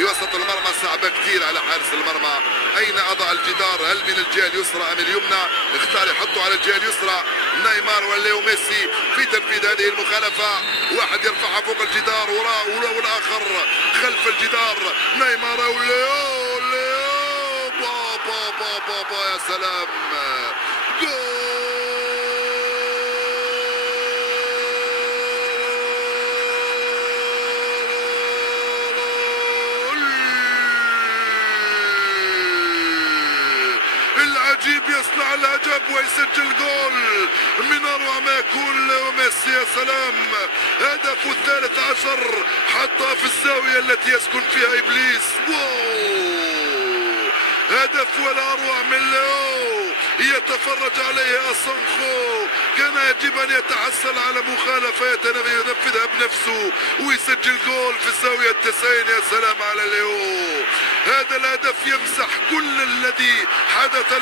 في وسط المرمى صعبة كثير على حارس المرمى. أين أضع الجدار؟ هل من الجهة اليسرى أم اليمنى؟ اختار يحطه على الجهة اليسرى نيمار ولا ليو ميسي في تنفيذ هذه المخالفة. واحد يرفعها فوق الجدار والآخر خلف الجدار. نيمار وليو بابا بابا بابا يا سلام. جول العجيب يصنع العجب ويسجل جول من اروع ما يكون ليو ميسي. يا سلام، هدفه الثالث عشر حطها في الزاوية التي يسكن فيها ابليس. واو، هدف ولا اروع من ليو يتفرج عليه أسانخو. كان يجب ان يتحصل على مخالفة ينفذها بنفسه ويسجل جول في الزاوية 90. يا سلام على ليو، هذا الهدف يمسح كل الذي حدث